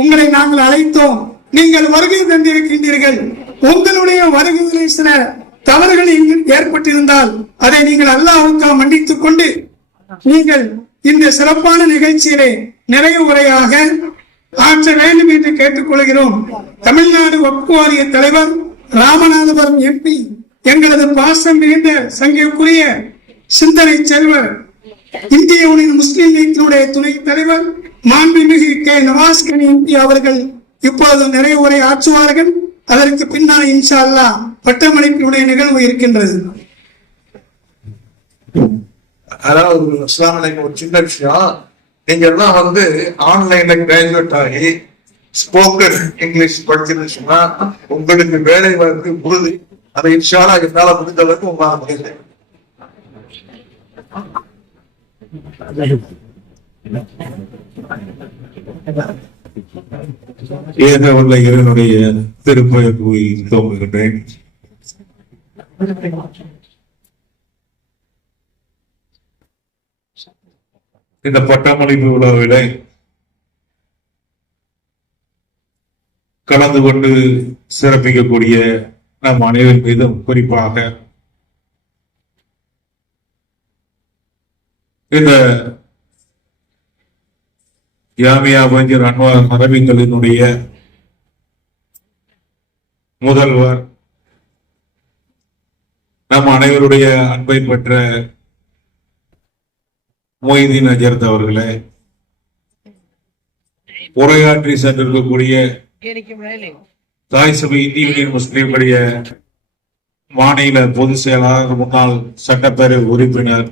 உங்களை நாங்கள் அழைத்தோம், நீங்கள் வருகை தந்திருக்கின்றீர்கள். உங்களுடைய வருகையிலே சில தவறுகள் ஏற்பட்டிருந்தால் அதை நீங்கள் அல்லாஹ்வுக்காக மன்னித்துக் கொண்டு நீங்கள் இந்த சிறப்பான நிகழ்ச்சியிலே நிறைய உரையாக ஆற்ற வேண்டும் என்று கேட்டுக்கொள்கிறோம். தமிழ்நாடு வக்ஃப் வாரிய தலைவர் ராமநாதபுரம் எம்பி, எங்களது பாசம் மிகுந்த சங்கைக்குரிய சிந்தனை செல்வர், இந்திய யூனியன் முஸ்லிம் லீக்கினுடைய துணை தலைவர் மாண்புமிகு கே நவாஸ் கனி எம்பி அவர்கள் இப்போது நிறைய உரை ஆற்றுவார்கள். அதற்கு பின்னால் இன்ஷா அல்லாஹ் பட்டமளிப்பினுடைய நிகழ்வு இருக்கின்றது. அதாவது ஒரு சின்ன விஷயம், நீங்க எல்லாம் ஆன்லைன்ல கிராஜுவேட் ஆகி ஸ்போக்கன் இங்கிலீஷ் படிச்சுன்னு சொன்னா உங்களுக்கு வேலை உறுதி. அதை இன்ஷா அல்லாஹ் என்னால முடிந்த அளவுக்கு உங்களால முடியல. ஏக உள்ள இறைவனுடைய திருப்பெயர் கூறி துவங்குகின்றேன். இந்த பட்டமளிப்பு விழாவிலே கலந்து கொண்டு சிறப்பிக்கக்கூடிய நம் அனைவரின் மீதும் குறிப்பாக இந்த ஜாமியா பஞ்சர் அன்வார் அரபிகளினுடைய முதல்வர், நம் அனைவருடைய அன்பை பெற்ற மொய்தீன் அஜர்த் அவர்களே, உரையாற்றி சென்றிருக்கக்கூடிய தாய் சபை இந்திய யூனியன் முஸ்லிம்களுடைய மாநில பொதுச் செயலாளர், முன்னாள் சட்டப்பேரவை உறுப்பினர்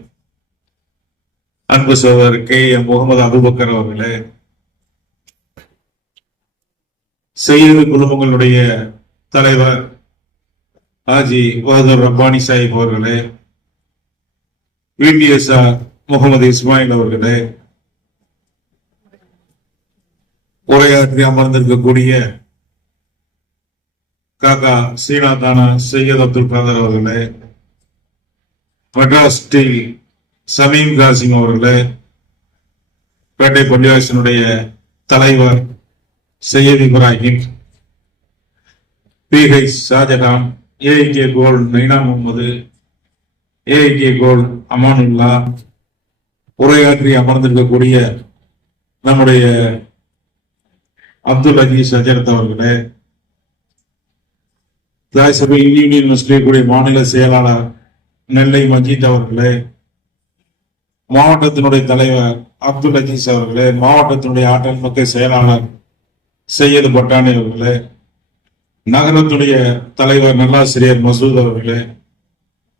அன்பு சகோதரர் கே எம் முகமது அபுபக்கர் அவர்களே, செய்தி குழுமங்களுடைய தலைவர் ஹாஜி வஹதுர் ரப்பானி சாஹிப் அவர்களே, விடிஎஸ்ஆர் முகமது இஸ்மாயில் அவர்களே, உரையாற்றி அமர்ந்திருக்கக்கூடிய காக்கா சீனாதானா சையத் அப்துல் காதர் அவர்களே, மெட்ராஸ் ஸ்டீல் சமீம் காசிம் அவர்களே, பேட்டை பள்ளிவாசனுடைய தலைவர் Syed Ibrahim, PH Shahjahan, AIK gold Naina Mohammed, AIK gold Amanullah, உரையாற்றி அமர்ந்திருக்கக்கூடிய நம்முடைய அப்துல் அஜீஸ் அஜரத் அவர்களே, தாய் சபை யூனியன் முஸ்லிம் மாநில செயலாளர் நெல்லை மஜீத் அவர்களே, மாவட்டத்தினுடைய தலைவர் அப்துல் அஜீஸ் அவர்களே, மாவட்டத்தினுடைய ஆற்றல் மிக்க செயலாளர் சையது பட்டானி அவர்களே, நகரத்துடைய தலைவர் நல்லாசிரியர் மசூத் அவர்களே,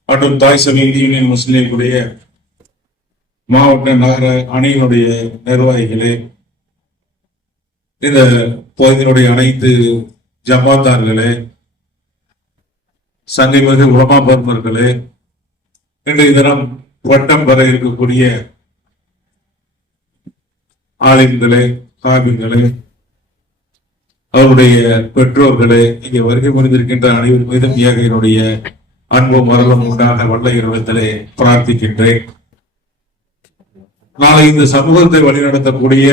மற்றும் தாய் சபை இந்திய யூனியன் முஸ்லிம்களுடைய மாவட்ட நகர அணியினுடைய நிர்வாகிகளே, இந்த பகுதியினுடைய அனைத்து ஜமாத்தார்களே, சங்கைமிகு உலமா பர்மர்களே, இன்றைய தினம் வட்டம் பெற இருக்கக்கூடிய ஆலிம்களே, காபிங்களே, அவருடைய பெற்றோர்களே, இங்கே வருகை புரிந்திருக்கின்ற அனைவர் மீதும் ஏகையினுடைய அன்பும் அருளும் உண்டாக வல்ல இறைவனிடத்திலே பிரார்த்திக்கின்றேன். நாளை இந்த சமூகத்தை வழிநடத்தக்கூடிய,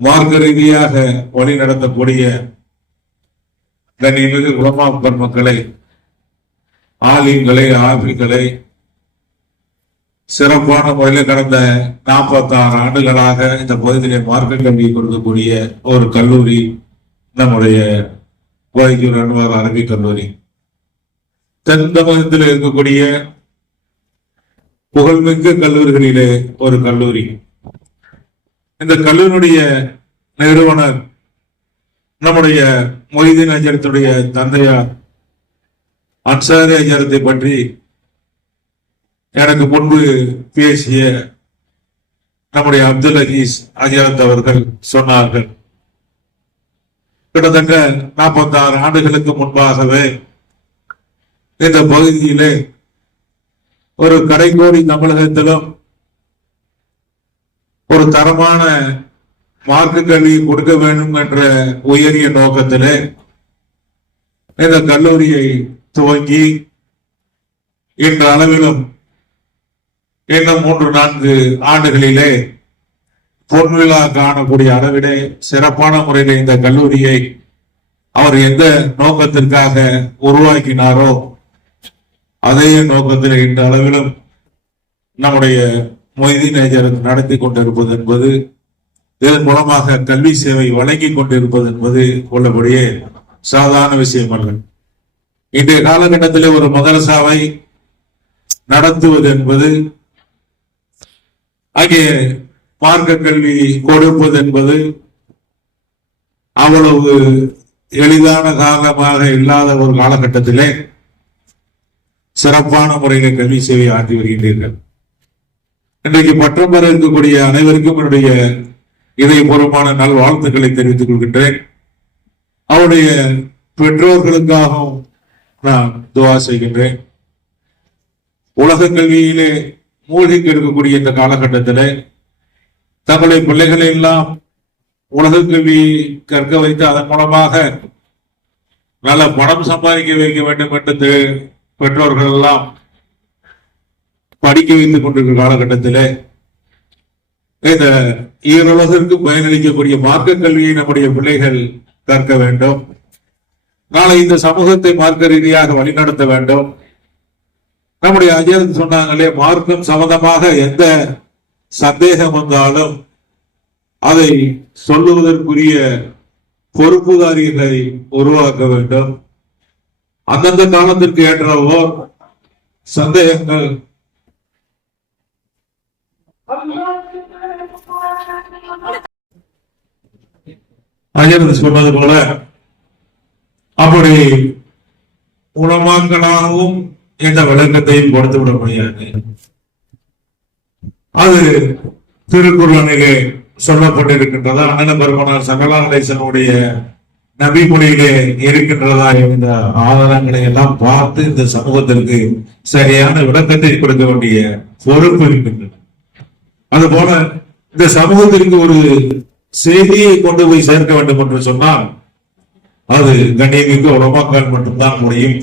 மார்க்க ரீதியாக வழிநடத்தக்கூடிய கண்ணியமிகு உலமா பெருமக்களை, ஆலிம்களை, ஆபிகளை, சிறப்பான முறையில் கடந்த 46 ஆண்டுகளாக இந்த பகுதியிலே மார்க்க கல்வி கொடுக்கக்கூடிய ஒரு கல்லூரி நம்முடைய கோயம்புத்தூர் அன்வார் அரபிக் கல்லூரி. தென் தமிழகத்தில் இருக்கக்கூடிய புகழ்மிக்க கல்லூரிகளிலே ஒரு கல்லூரி. இந்த கல்லூரியுடைய நிறுவனர் நம்முடைய மொய்தீன் அஜரத்துடைய தந்தையார் அன்சாரி அஜரத்தை பற்றி எனக்கு முன்பு பேசிய நம்முடைய அப்துல் அஜீஸ் அஜரத் அவர்கள் சொன்னார்கள். கிட்டத்தட்ட 46 ஆண்டுகளுக்கு முன்பாகவே இந்த பகுதியிலே ஒரு கடைக்கோடி தமிழகத்திலும் ஒரு தரமான மார்க்க கல்வி கொடுக்க வேண்டும் என்ற உயரிய நோக்கத்திலே இந்த கல்லூரியை துவங்கி இன்ற அளவிலும் இன்னும் 3-4 ஆண்டுகளிலே பொன்விழா காணக்கூடிய அளவிலே சிறப்பான முறையில் இந்த கல்லூரியை அவர் எந்த நோக்கத்திற்காக உருவாக்கினாரோ அதே நோக்கத்தில் இந்த அளவிலும் நம்முடைய மொய்தீன் ஹஜரத் நடத்தி கொண்டிருப்பது என்பது, இதன் மூலமாக கல்வி சேவை வழங்கி கொண்டிருப்பது என்பது உள்ளபடியே சாதாரண விஷயம் அல்ல. இன்றைய காலகட்டத்தில் ஒரு மதரசாவை நடத்துவது என்பது, அங்கே மார்க்க கல்வி கொடுப்பது என்பது அவ்வளவு எளிதான காலமாக இல்லாத ஒரு காலகட்டத்திலே சிறப்பான முறையில் கல்வி சேவை ஆற்றி வருகின்றீர்கள். இன்றைக்கு பட்டம் பெற இருக்கக்கூடிய அனைவருக்கும் என்னுடைய இதயபூர்வமான நல்வாழ்த்துக்களை தெரிவித்துக் கொள்கின்றேன். அவருடைய பெற்றோர்களுக்காகவும் நான் துவா செய்கின்றேன். உலக கல்வியிலே மூழ்கி இருக்கக்கூடிய இந்த காலகட்டத்தில் தங்களுடைய பிள்ளைகளை எல்லாம் உலக கல்வி கற்க வைத்து அதன் மூலமாக நல்ல பணம் சம்பாதிக்க வைக்க வேண்டும் என்று பெற்றோர்கள் எல்லாம் படிக்க வைத்துக் கொண்டிருக்கிற காலகட்டத்தில் இந்த ஈருலகிற்கு பயனளிக்கக்கூடிய மார்க்க கல்வியை நம்முடைய பிள்ளைகள் கற்க வேண்டும். நாளை இந்த சமூகத்தை மார்க்க ரீதியாக வழிநடத்த வேண்டும். நம்முடைய அஜயன் சொன்னாங்களே, மார்க்கம் சம்பந்தமாக எந்த சந்தேகம் வந்தாலும் அதை சொல்லுவதற்குரிய பொறுப்புதாரிகளை உருவாக்க வேண்டும். அந்தந்த காலத்திற்கு ஏற்றவோ சந்தேகங்கள் அஜயன் சொன்னது போல அப்படி உலமாக்களாகவும் என்ற விளக்கத்தையும் கொடுத்து விட முடியாது. அது திருக்குறளிலே சொல்லப்பட்டிருக்கின்றதா, அண்ணன் பெருமானார் ஸல்லல்லாஹு அலைஹி வஸல்லம் நபி மொழியிலே இருக்கின்றதா என்ற ஆதாரங்களை எல்லாம் பார்த்து இந்த சமூகத்திற்கு சரியான விளக்கத்தை கொடுக்க வேண்டிய பொறுப்பு இருக்கின்றது. அதுபோல இந்த சமூகத்திற்கு ஒரு செய்தியை கொண்டு போய் சேர்க்க வேண்டும் என்று சொன்னால் அது கண்ணியமிக்க உலமாக்கள் மட்டும்தான் முடியும்.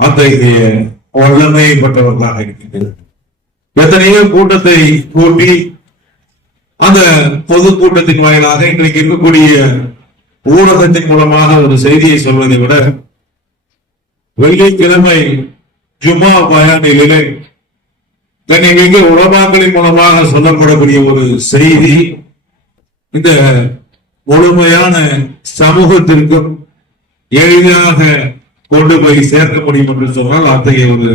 அத்தகைய வல்லமையை பெற்றவர்களாக இருக்கின்றது. எத்தனையோ கூட்டத்தை கூட்டி அந்த பொதுக்கூட்டத்தின் வாயிலாக இன்றைக்கு இருக்கக்கூடிய ஊடகத்தின் மூலமாக ஒரு செய்தியை சொல்வதை விட வெள்ளிக்கிழமை ஜும்மா பயானிலே கண்ணியமிக்க உலமாக்களின் மூலமாக சொல்லப்படக்கூடிய ஒரு செய்தி இந்த முழுமையான சமூகத்திற்கும் எளிதாக கொண்டு போய் சேர்க்க முடியும் என்று சொன்னால் அத்தகைய ஒரு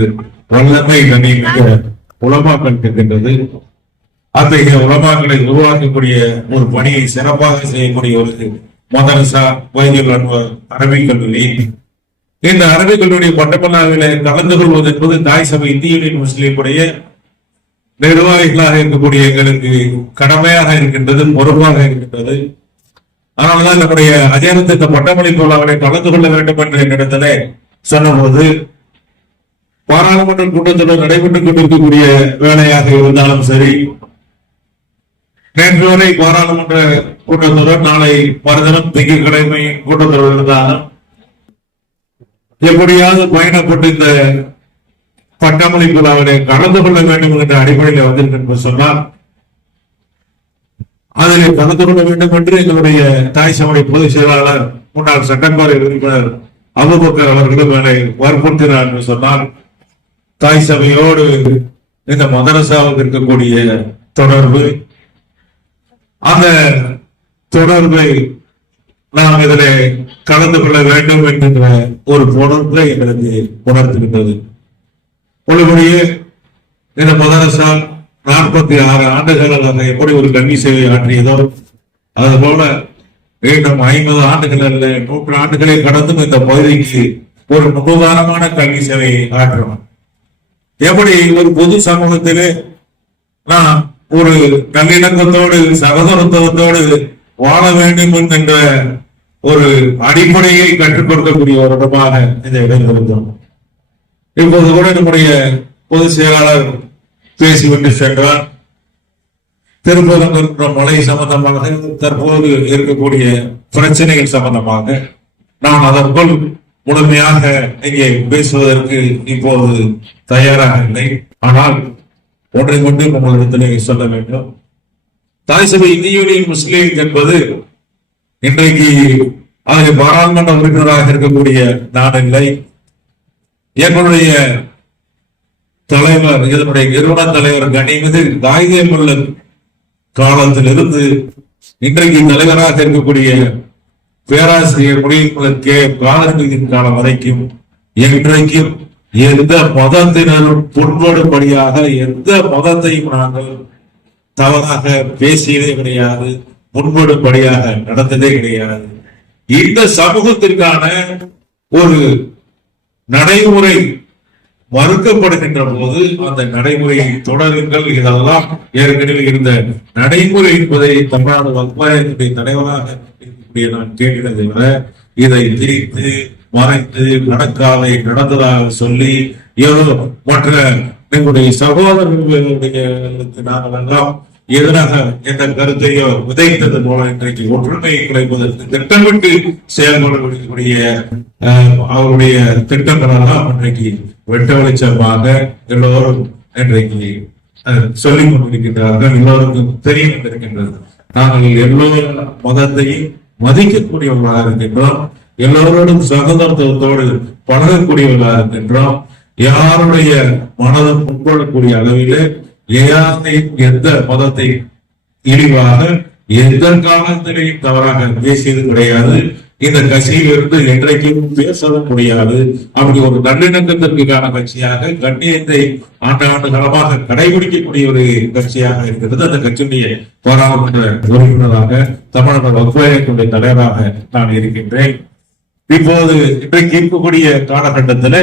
வல்லமை கண்ணியமிக்க உலமாக்கள் இருக்கின்றது. அத்தகைய உலமாக்களை உருவாக்கக்கூடிய ஒரு பணியை சிறப்பாக செய்யக்கூடிய ஒரு மதரசா வைத்தியல் அரபிக் கல்லூரி. இந்த அரபிக் கல்லூரி பட்டமன்னாவிலே கலந்து கொள்வது என்பது தாய் சபை இந்திய யூனியன் முஸ்லீமுடைய நிர்வாகிகளாக இருக்கக்கூடிய எங்களுக்கு கடமையாக இருக்கின்றது, பொறுப்பாக இருக்கின்றது. அதனால்தான் நம்முடைய அஜயனத்து இந்த பட்டமளிப்பு விழாவிலே கலந்து கொள்ள வேண்டும் என்ற இடத்திலே சொன்னபோது பாராளுமன்ற கூட்டத்தொடர் நடைபெற்றுக் கொண்டிருக்கக்கூடிய வேலையாக இருந்தாலும் சரி, நேற்று வரை பாராளுமன்ற கூட்டத்தொடர், நாளை மறுதினம் திங்கட்கிழமை கூட்டத்தொடர் இருந்தாலும் எப்படியாவது பயணப்பட்டு இந்த பட்டமளிப்பு விழாவிலே கலந்து கொள்ள வேண்டும் என்ற அடிப்படையில் வந்திருக்க சொன்னால் அதில் கலந்து கொள்ள வேண்டும் என்று எங்களுடைய தாய் சபை பொதுச் செயலாளர் முன்னாள் சட்டப்பேரவை உறுப்பினர் அபூபக்கர் அவர்களும் என்னை வற்புறுத்தினார் என்று சொன்னால், தாய் சபையோடு இந்த மதரசாவுக்கு இருக்கக்கூடிய தொடர்பு, அந்த தொடர்பை நாம் இதில் கலந்து கொள்ள வேண்டும் என்கின்ற ஒரு பொருளை எங்களுக்கு உணர்த்துகின்றது. உள்ளபடியே இந்த மதரசா 46 ஆண்டுகளாக எப்படி ஒரு கல்வி சேவை ஆற்றியதோ அதுபோல மீண்டும் 50 ஆண்டுகள் அல்ல 100 ஆண்டுகளை கடந்தும் இந்த பகுதிக்கு ஒரு முன்னுதாரணமான கல்வி சேவையை ஆற்றணும். எப்படி ஒரு பொது சமூகத்திலே நான் ஒரு நல்லிணக்கத்தோடு சகோதரத்துவத்தோடு வாழ வேண்டும் என்ற ஒரு அடிப்படையை கற்றுக் கொடுக்கக்கூடிய ஒரு இடமாக இந்த இடம் இருந்தோம். இப்போது கூட நம்முடைய பொதுச் செயலாளர் பேசிவிட்டு சென்றார். திருப்பரங்குன்ற மலை சம்பந்தமாக தற்போது இருக்கக்கூடிய பிரச்சனைகள் சம்பந்தமாக நான் அதற்குள் முழுமையாக இங்கே பேசுவதற்கு இப்போது தயாராக இல்லை. ஆனால் ஒன்றை மட்டும் உங்களிடத்திலே சொல்ல வேண்டும். தாய் சபை இந்திய யூனியன் முஸ்லீம் என்பது இன்றைக்கு அதில் பாராளுமன்ற உறுப்பினராக இருக்கக்கூடிய நான் இல்லை. எங்களுடைய தலைவர், இதனுடைய நிறுவன தலைவர் கனிமிகு காகிதமுள்ள காலத்திலிருந்து இன்றைக்கு தலைவராக இருக்கக்கூடிய பேராசிரியர் முடிவுமலர் கே காலநிதியின் காலம் வரைக்கும் என்றைக்கும் எந்த மதத்தினரும் புண்படும்படியாக எந்த மதத்தையும் நாங்கள் தவறாக பேசியதே கிடையாது, முன்படும்படியாக நடந்ததே கிடையாது. இந்த சமூகத்திற்கான ஒரு நடைமுறை மறுக்கப்படுகின்ற போது அந்த நடைமுறையை தொடருங்கள். இதெல்லாம் ஏற்கனவே இருந்த நடைமுறை என்பதை தமிழ்நாடு வக்ஃப் தலைவராக இருக்கக்கூடிய நான் கேட்கிறதை விட இதை திரித்து மறைத்து நடக்காதை நடந்ததாக சொல்லி ஏதோ மற்ற எங்களுடைய சகோதரர்களுடைய நாங்கள் எல்லாம் எதிராக எந்த கருத்தையோ விதைத்தது போல இன்றைக்கு ஒற்றுமையை குறைப்பதற்கு திட்டமிட்டு செயல்படக்கூடிய அவருடைய திட்டங்கள் எல்லாம் இன்றைக்கு வெட்ட வெளிச்சமாக எல்லோரும் இன்றைக்கு சொல்லிக் கொண்டிருக்கின்றார்கள். எல்லோருக்கும் தெரியும் இருக்கின்றது. நாங்கள் எல்லோரும் மதத்தையும் மதிக்கக்கூடியவர்களாக இருக்கின்றோம். எல்லோரோடும் சகோதரத்துவத்தோடு பழகக்கூடியவர்களாக இருக்கின்றோம். யாருடைய மனதும் உட்கொள்ளக்கூடிய அளவிலே யாரையும் எந்த மதத்தை இழிவாக எந்த காலத்திலையும் தவறாக பேசியது கிடையாது. இந்த கட்சியில் இருந்து என்றைக்கும் பேசவும் முடியாது. அப்படி ஒரு நல்லிணக்கத்திற்கான கட்சியாக கண்ணியத்தை ஆண்டு காலமாக கடைபிடிக்கக்கூடிய ஒரு கட்சியாக இருக்கிறது. அந்த கட்சியுடைய பாராளுமன்ற உறுப்பினராக தமிழக வக்ஃப் தலைவராக நான் இருக்கின்றேன். இப்போது இன்றைக்கு இருக்கக்கூடிய காலகட்டத்தில்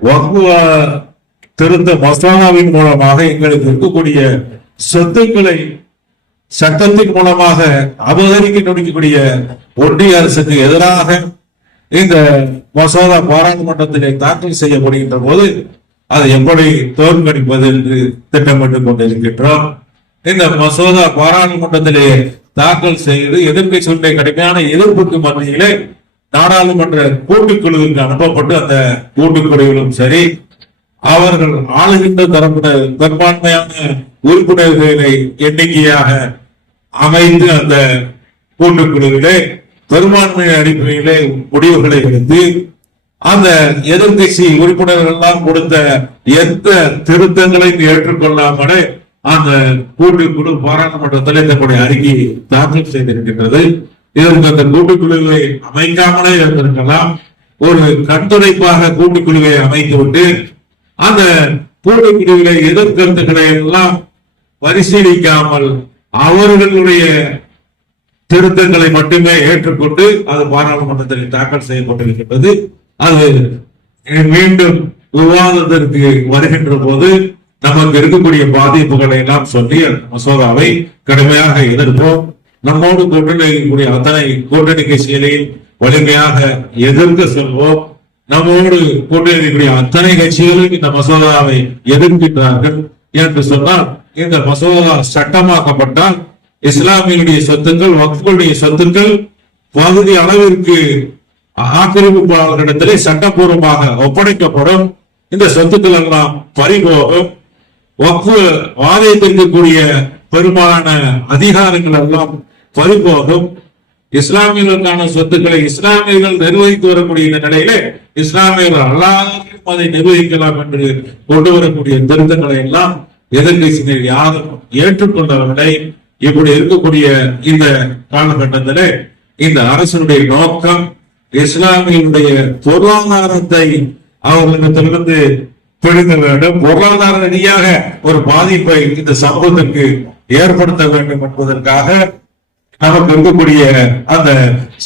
வக்ஃப் திருத்த மசோதாவின் மூலமாக எங்களுக்கு இருக்கக்கூடிய சொத்துக்களை சட்டத்தின் மூலமாக அபகரிக்க நோக்கக்கூடிய ஒன்றிய அரசுக்கு எதிராக இந்த மசோதா பாராளுமன்றத்திலே தாக்கல் செய்யப்படுகின்ற போது அதை எப்படி தோற்கடிப்பது என்று திட்டமிட்டுக் கொண்டிருக்கின்றோம். இந்த மசோதா பாராளுமன்றத்திலே தாக்கல் செய்து எதிர்க்கட்சிகளுடைய கடுமையான எதிர்ப்புக்கு மத்தியிலே நாடாளுமன்ற கூட்டுக்குழுவுக்கு அனுப்பப்பட்டு அந்த கூட்டுக்குழுவிலும் சரி அவர்கள் ஆளுகின்ற தரப்பினர் பெரும்பான்மையான உறுப்பினர்களை எண்ணிக்கையாக அமைந்து அந்த கூட்டுக்குழுவிலே பெரும்பான்மை அடிப்படையிலே முடிவுகளை எடுத்து அந்த எதிர்கட்சி உறுப்பினர்கள் எல்லாம் கொடுத்த எந்த திருத்தங்களையும் ஏற்றுக்கொள்ளாமலே அந்த கூட்டுக்குழு பாராளுமன்றத்தில் தன்னுடைய அறிக்கையை தாக்கல் செய்திருக்கின்றது. இதற்கு அந்த கூட்டுக்குழுவை அமைக்காமலே இருந்திருக்கலாம். ஒரு கண்துடைப்பாக கூட்டுக்குழுவை அமைத்துவிட்டு அந்த கூட்டுக்குழுவிலே எதிர்கருத்துக்களை எல்லாம் பரிசீலிக்காமல் அவர்களுடைய திருத்தங்களை மட்டுமே ஏற்றுக்கொண்டு அது பாராளுமன்றத்தில் தாக்கல் செய்யப்பட்டிருக்கின்றது. அது மீண்டும் விவாதத்திற்கு வருகின்ற போது நமக்கு இருக்கக்கூடிய பாதிப்புகளை எல்லாம் சொல்லி மசோதாவை கடுமையாக எதிர்ப்போம். நம்மோடு கூட்டணி அத்தனை கூட்டணி கட்சிகளையும் வலிமையாக எதிர்க்க செல்வோம். நம்மோடு கூட்டணி அத்தனை கட்சிகளும் இந்த மசோதாவை எதிர்க்கின்றார்கள் என்று சொன்னால் இந்த மசோதா சட்டமாக்கப்பட்டால் இஸ்லாமியுடைய சொத்துக்கள் வக்ஃபுடைய சொத்துக்கள் பகுதி அளவிற்கு ஆக்கிரமிப்பாளர்களிடத்திலே சட்டப்பூர்வமாக ஒப்படைக்கப்படும். இந்த சொத்துக்கள் எல்லாம் பறிபோகும். வக்ஃப் வாரியத்திற்கக்கூடிய பெரும்பாலான அதிகாரங்கள் எல்லாம் பறிபோகும். இஸ்லாமியர்களுக்கான சொத்துக்களை இஸ்லாமியர்கள் நிர்வகித்து வரக்கூடிய இந்த நிலையிலே இஸ்லாமியர்கள் அல்லாதவர்களும் அதை நிர்வகிக்கலாம் என்று கொண்டு வரக்கூடிய திருத்தங்களை எல்லாம் எதிர்கட்சியினர் யாரும் ஏற்றுக்கொண்டவர்களை இப்படி இருக்கக்கூடிய இந்த காலகட்டத்திலே இந்த அரசனுடைய நோக்கம் இஸ்லாமியனுடைய பொருளாதாரத்தை அவர்களிடத்திலிருந்து பிடுங்க வேண்டும், பொருளாதார ரீதியாக ஒரு பாதிப்பை இந்த சமூகத்திற்கு ஏற்படுத்த வேண்டும் என்பதற்காக நமக்கு இருக்கக்கூடிய அந்த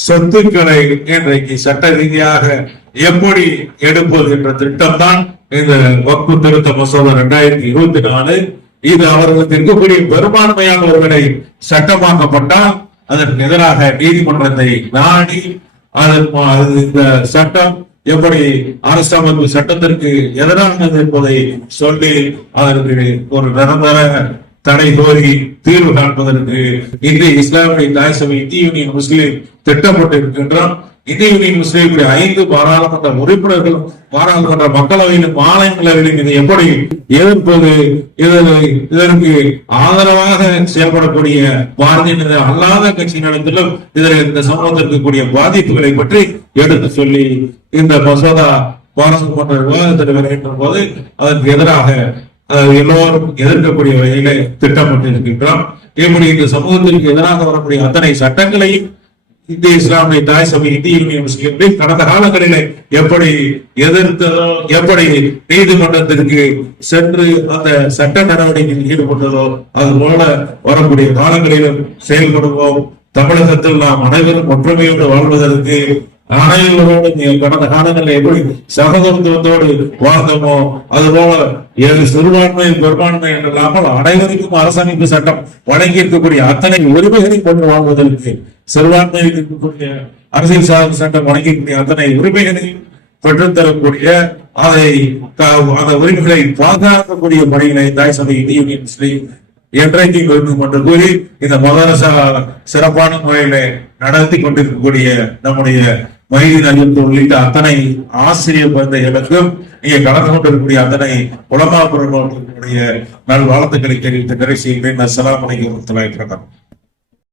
சொத்துக்களை இன்றைக்கு சட்ட ரீதியாக எப்படி எடுப்பது என்ற திட்டம் தான் இந்த வக்ஃப் திருத்த மசோதா 2024. இது அவர்களுக்கு இருக்கக்கூடிய பெரும்பான்மையானவர்களை சட்டமாக்கப்பட்டால் அதற்கு எதிராக நீதிமன்றத்தை நாடி இந்த சட்டம் எப்படி அரசமைப்பு சட்டத்திற்கு எதிரானது என்பதை சொல்லி அதற்கு ஒரு நிரந்தர தடை கோரி தீர்வு காண்பதற்கு இந்திய இஸ்லாமிய தாய் சபை இந்திய யூனியன் முஸ்லீம் திட்டப்பட்டு இருக்கின்றோம். இந்திய யூனியன் முஸ்லீமுடைய 5 பாராளுமன்ற உறுப்பினர்கள் பாராளுமன்ற மக்களவையிலும் மாநிலங்களவையிலும் இதை எப்படி எதிர்ப்பது, இதற்கு ஆதரவாக செயல்படக்கூடிய பாரதிய ஜனதா அல்லாத கட்சியினத்திலும் இதில் இந்த சமூகத்தில் இருக்கக்கூடிய பாதிப்புகளை பற்றி எடுத்து சொல்லி இந்த மசோதா பாராளுமன்ற விவாதத்தில் வருகின்ற போது அதற்கு எதிராக எல்லோரும் எதிர்க்கக்கூடிய வகையிலே திட்டமிட்டிருக்கின்றோம். இப்படி இந்த சமூகத்திற்கு எதிராக வரக்கூடிய அத்தனை சட்டங்களையும் இந்திய இஸ்லாமிய தாய் சபை இந்திய யூனியன் முஸ்லிம்கள் கடந்த காலங்களிலே எப்படி எதிர்த்ததோ, எப்படி நீதிமன்றத்திற்கு சென்று அந்த சட்ட நடவடிக்கையில் ஈடுபட்டதோ அது போல வரக்கூடிய காலங்களிலும் செயல்படுவோம். தமிழகத்தில் நாம் அனைவரும் ஒற்றுமையோடு வாழ்வதற்கு அனைவரோடு கடந்த காலங்களில் எப்படி சகோதரத்துவத்தோடு வாழ்ந்தோமோ அதுபோல சிறுபான்மை பெரும்பான்மை என்றில்லாமல் அனைவருக்கும் அரசமைப்பு சட்டம் வழங்கி இருக்கக்கூடிய அத்தனை உரிமைகளை கொண்டு வாழ்வதற்கு சிறுபான்மையில் இருக்கக்கூடிய அரசியல் சாசன சட்டம் வழங்கக்கூடிய அத்தனை உரிமைகளையும் பெற்றுத்தரக்கூடிய அந்த உரிமைகளை பாதுகாக்கக்கூடிய பணிகளை தாய் சபை இந்திய யூனியன் முஸ்லீம் என்றைக்கும் வேண்டும் என்று கூறி இந்த மதரசா சிறப்பான முறையில நடத்தி கொண்டிருக்கக்கூடிய நம்முடைய மைதீன் அலித்து உள்ளிட்ட அத்தனை ஆசிரியர் குழந்தைகளுக்கும் இங்கே கலந்து கொண்டிருக்கக்கூடிய அத்தனை உலமா பெருமாளுடைய நல் வாழ்த்துக்களை தெரிவித்து நிறைவு செய்கிறேன். அஸ்ஸலாமு அலைக்கும் வரஹ்மத்துல்லாஹி வபரகாத்துஹு.